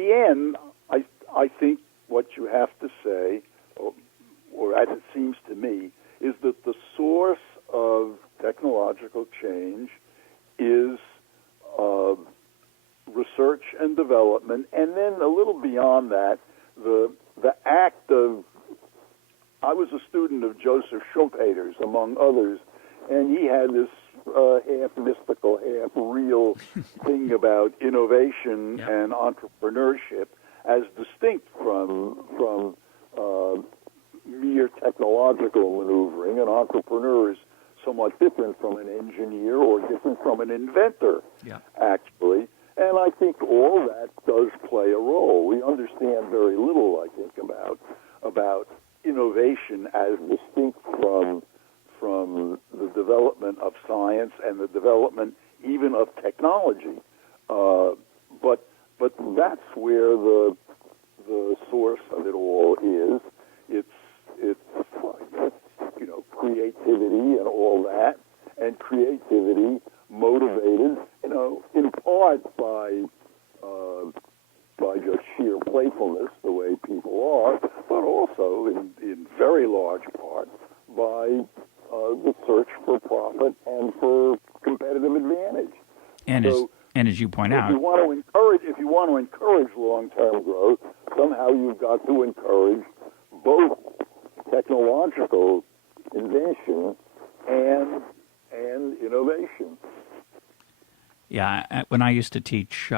the end, I think what you have to say, or as it seems to me, is that the source of technological change is research and development, and then a little beyond that, the act of. I was a student of Joseph Schumpeter's, among others, and he had this half mystical, half real thing about innovation and entrepreneurship as distinct from mere technological maneuvering. An entrepreneur is somewhat different from an engineer or different from an inventor, actually. And I think all that does play a role. We understand very little, I think, about innovation as distinct from the development of science and the development even of technology. But that's where the source of it all is. It's creativity and all that, and creativity motivated, in part by just sheer playfulness, the way people are, but also in very large part by the search for profit and for competitive advantage. And as you point out, if you want to encourage long-term growth, somehow you've got to encourage both technological invention and innovation. Yeah, when I used to teach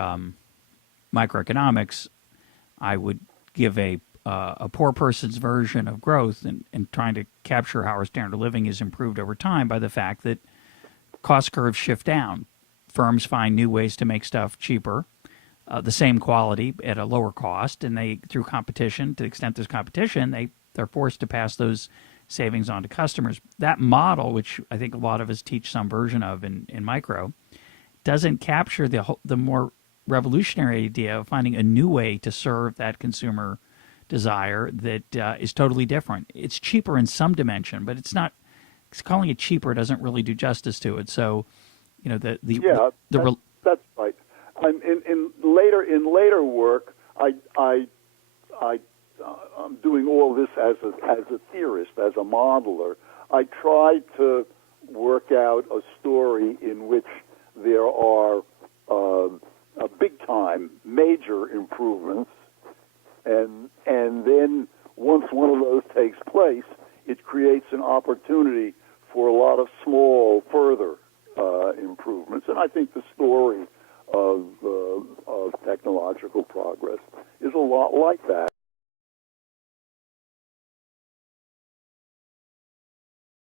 microeconomics, I would give a poor person's version of growth and trying to capture how our standard of living is improved over time by the fact that cost curves shift down. Firms find new ways to make stuff cheaper, the same quality at a lower cost, and they, through competition, to the extent there's competition, they're forced to pass those savings on to customers. That model, which I think a lot of us teach some version of in micro, doesn't capture the more revolutionary idea of finding a new way to serve that consumer desire that is totally different. It's cheaper in some dimension, but it's not. Calling it cheaper doesn't really do justice to it. So, that's right. In later work, I'm doing all this as a theorist, as a modeler. I try to work out a story in which there are big-time, major improvements, and then once one of those takes place, it creates an opportunity for a lot of small, further improvements. And I think the story of technological progress is a lot like that.